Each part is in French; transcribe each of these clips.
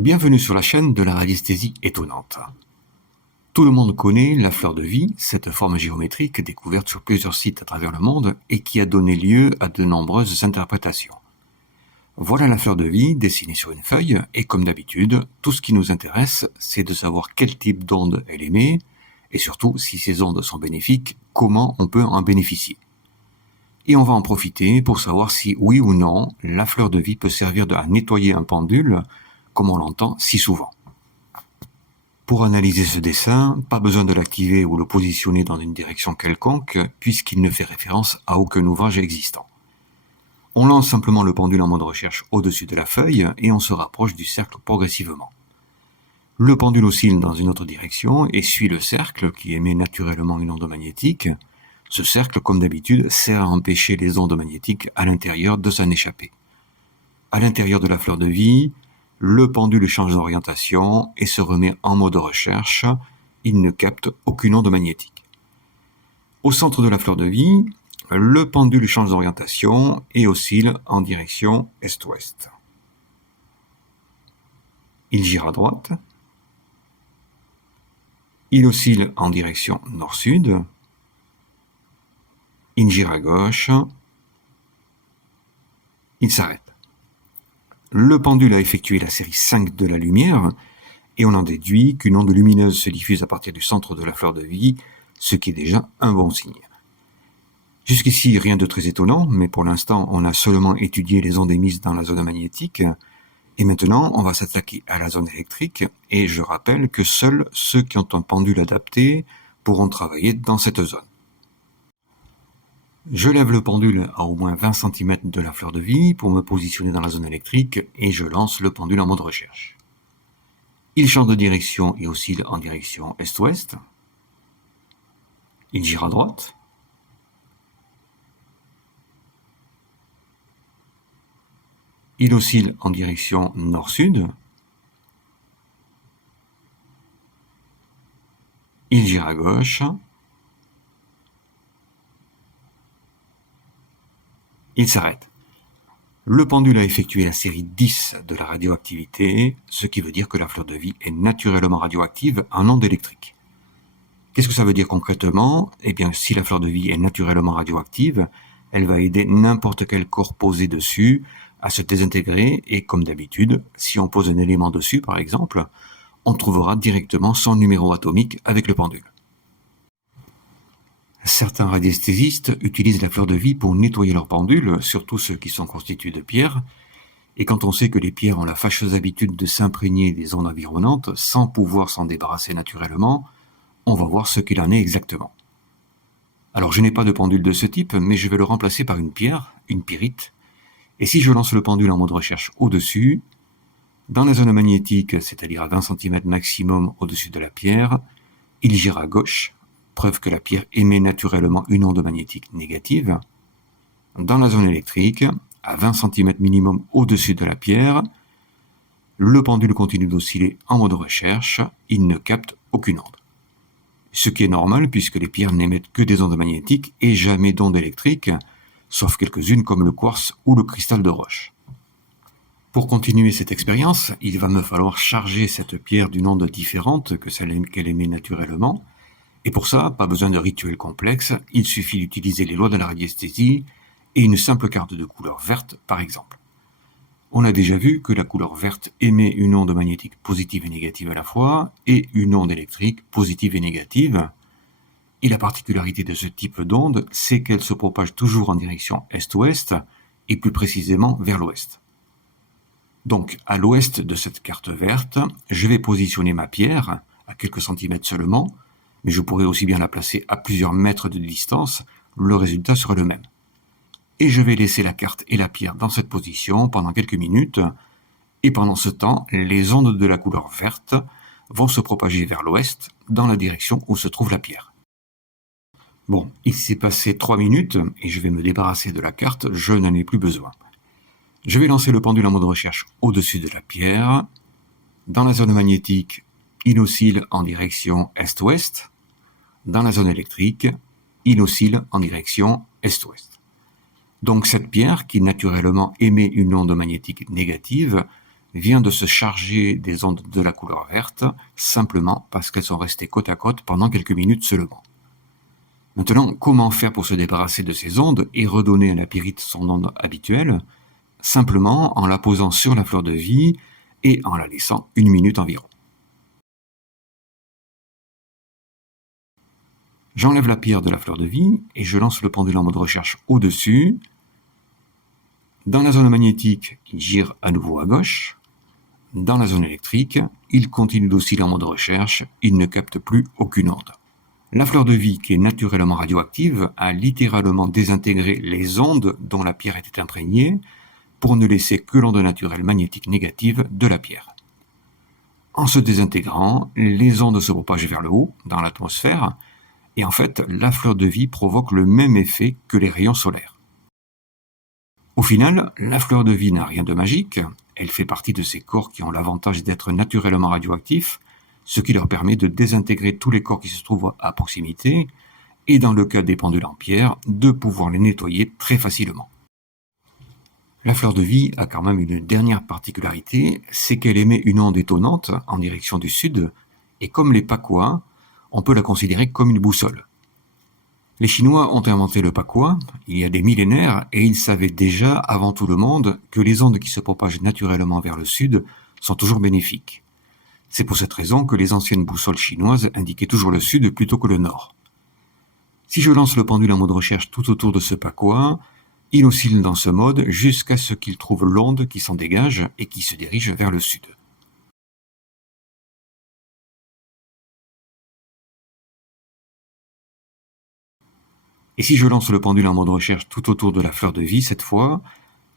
Bienvenue sur la chaîne de la radiesthésie étonnante. Tout le monde connaît la fleur de vie, cette forme géométrique découverte sur plusieurs sites à travers le monde et qui a donné lieu à de nombreuses interprétations. Voilà la fleur de vie dessinée sur une feuille et comme d'habitude, tout ce qui nous intéresse, c'est de savoir quel type d'onde elle émet et surtout, si ces ondes sont bénéfiques, comment on peut en bénéficier. Et on va en profiter pour savoir si, oui ou non, la fleur de vie peut servir à nettoyer un pendule, comme on l'entend si souvent. Pour analyser ce dessin, pas besoin de l'activer ou le positionner dans une direction quelconque, puisqu'il ne fait référence à aucun ouvrage existant. On lance simplement le pendule en mode recherche au-dessus de la feuille et on se rapproche du cercle progressivement. Le pendule oscille dans une autre direction et suit le cercle qui émet naturellement une onde magnétique. Ce cercle, comme d'habitude, sert à empêcher les ondes magnétiques à l'intérieur de s'en échapper. À l'intérieur de la fleur de vie, le pendule change d'orientation et se remet en mode recherche. Il ne capte aucune onde magnétique. Au centre de la fleur de vie, le pendule change d'orientation et oscille en direction est-ouest. Il gire à droite. Il oscille en direction nord-sud. Il gire à gauche. Il s'arrête. Le pendule a effectué la série 5 de la lumière et on en déduit qu'une onde lumineuse se diffuse à partir du centre de la fleur de vie, ce qui est déjà un bon signe. Jusqu'ici, rien de très étonnant, mais pour l'instant, on a seulement étudié les ondes émises dans la zone magnétique. Et maintenant, on va s'attaquer à la zone électrique, et je rappelle que seuls ceux qui ont un pendule adapté pourront travailler dans cette zone. Je lève le pendule à au moins 20 cm de la fleur de vie pour me positionner dans la zone électrique, et je lance le pendule en mode recherche. Il change de direction et oscille en direction est-ouest. Il gire à droite. Il oscille en direction nord-sud. Il gire à gauche. Il s'arrête. Le pendule a effectué la série 10 de la radioactivité, ce qui veut dire que la fleur de vie est naturellement radioactive en ondes électriques. Qu'est-ce que ça veut dire concrètement ? Eh bien, si la fleur de vie est naturellement radioactive, elle va aider n'importe quel corps posé dessus à se désintégrer et comme d'habitude, si on pose un élément dessus par exemple, on trouvera directement son numéro atomique avec le pendule. Certains radiesthésistes utilisent la fleur de vie pour nettoyer leurs pendules, surtout ceux qui sont constitués de pierres, et quand on sait que les pierres ont la fâcheuse habitude de s'imprégner des ondes environnantes sans pouvoir s'en débarrasser naturellement, on va voir ce qu'il en est exactement. Alors je n'ai pas de pendule de ce type, mais je vais le remplacer par une pierre, une pyrite, et si je lance le pendule en mode recherche au-dessus, dans la zone magnétique, c'est-à-dire à 20 cm maximum au-dessus de la pierre, il gire à gauche, preuve que la pierre émet naturellement une onde magnétique négative. Dans la zone électrique, à 20 cm minimum au-dessus de la pierre, le pendule continue d'osciller en mode recherche, il ne capte aucune onde. Ce qui est normal puisque les pierres n'émettent que des ondes magnétiques et jamais d'ondes électriques, sauf quelques-unes comme le quartz ou le cristal de roche. Pour continuer cette expérience, il va me falloir charger cette pierre d'une onde différente que celle qu'elle émet naturellement, et pour ça, pas besoin de rituel complexe, il suffit d'utiliser les lois de la radiesthésie et une simple carte de couleur verte par exemple. On a déjà vu que la couleur verte émet une onde magnétique positive et négative à la fois, et une onde électrique positive et négative. Et la particularité de ce type d'onde, c'est qu'elle se propage toujours en direction est-ouest, et plus précisément vers l'ouest. Donc, à l'ouest de cette carte verte, je vais positionner ma pierre, à quelques centimètres seulement, mais je pourrais aussi bien la placer à plusieurs mètres de distance, le résultat sera le même. Et je vais laisser la carte et la pierre dans cette position pendant quelques minutes, et pendant ce temps, les ondes de la couleur verte vont se propager vers l'ouest, dans la direction où se trouve la pierre. Bon, il s'est passé 3 minutes, et je vais me débarrasser de la carte, je n'en ai plus besoin. Je vais lancer le pendule en mode recherche au-dessus de la pierre. Dans la zone magnétique, il oscille en direction est-ouest. Dans la zone électrique, il oscille en direction est-ouest. Donc cette pierre, qui naturellement émet une onde magnétique négative, vient de se charger des ondes de la couleur verte, simplement parce qu'elles sont restées côte à côte pendant quelques minutes seulement. Maintenant, comment faire pour se débarrasser de ces ondes et redonner à la pyrite son onde habituelle? Simplement en la posant sur la fleur de vie et en la laissant 1 minute environ. J'enlève la pierre de la fleur de vie et je lance le pendule en mode recherche au-dessus. Dans la zone magnétique, il gire à nouveau à gauche. Dans la zone électrique, il continue d'osciller en mode recherche, il ne capte plus aucune onde. La fleur de vie, qui est naturellement radioactive, a littéralement désintégré les ondes dont la pierre était imprégnée pour ne laisser que l'onde naturelle magnétique négative de la pierre. En se désintégrant, les ondes se propagent vers le haut, dans l'atmosphère, et en fait, la fleur de vie provoque le même effet que les rayons solaires. Au final, la fleur de vie n'a rien de magique, elle fait partie de ces corps qui ont l'avantage d'être naturellement radioactifs, ce qui leur permet de désintégrer tous les corps qui se trouvent à proximité, et dans le cas des pendules en pierre, de pouvoir les nettoyer très facilement. La fleur de vie a quand même une dernière particularité, c'est qu'elle émet une onde étonnante en direction du sud, et comme les Pakois, on peut la considérer comme une boussole. Les Chinois ont inventé le Pakwa il y a des millénaires et ils savaient déjà, avant tout le monde, que les ondes qui se propagent naturellement vers le sud sont toujours bénéfiques. C'est pour cette raison que les anciennes boussoles chinoises indiquaient toujours le sud plutôt que le nord. Si je lance le pendule en mode recherche tout autour de ce Pakwa, il oscille dans ce mode jusqu'à ce qu'il trouve l'onde qui s'en dégage et qui se dirige vers le sud. Et si je lance le pendule en mode recherche tout autour de la fleur de vie cette fois,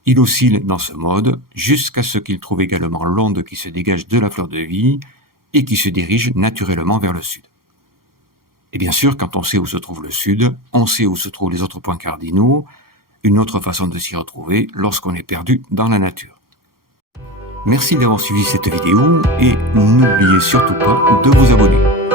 il oscille dans ce mode jusqu'à ce qu'il trouve également l'onde qui se dégage de la fleur de vie et qui se dirige naturellement vers le sud. Et bien sûr, quand on sait où se trouve le sud, on sait où se trouvent les autres points cardinaux, une autre façon de s'y retrouver lorsqu'on est perdu dans la nature. Merci d'avoir suivi cette vidéo et n'oubliez surtout pas de vous abonner.